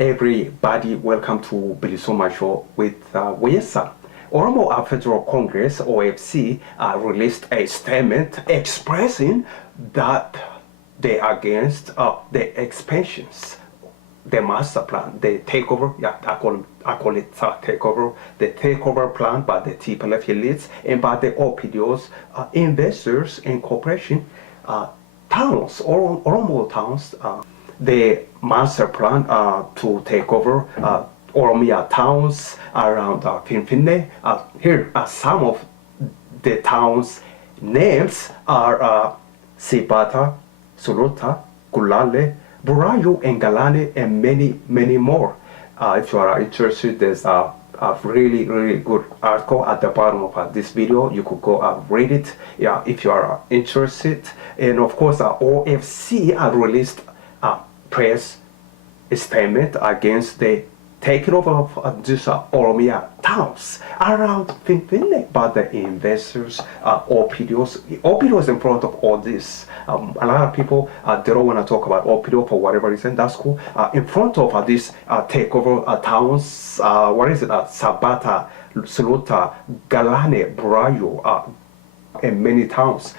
Everybody, welcome to BilisummaaShow with Wesa. Oromo Federal Congress (OFC) released a statement expressing that they are against the expansions, the master plan, the takeover. Yeah, I call it takeover. The takeover plan by the TPLF elites and by the OPDOs, investors and corporation, towns, Oromo towns. The master plan to take over Oromia towns around Finfinnee. Here are some of the towns' names are Sibata, Suluta, Gulale, Burayu, and Galane, and many more. If you are interested, there's a really good article at the bottom of this video. You could go read it, yeah, if you are interested. And of course, OFC released a press statement against the taking over of these Oromia towns around Finfinnee by the investors, OPDOs in front of all this. A lot of people they don't want to talk about OPDO for whatever reason. That's cool. In front of this takeover towns, what is it? Sabata, Suluta, Galane, Burayu, and many towns.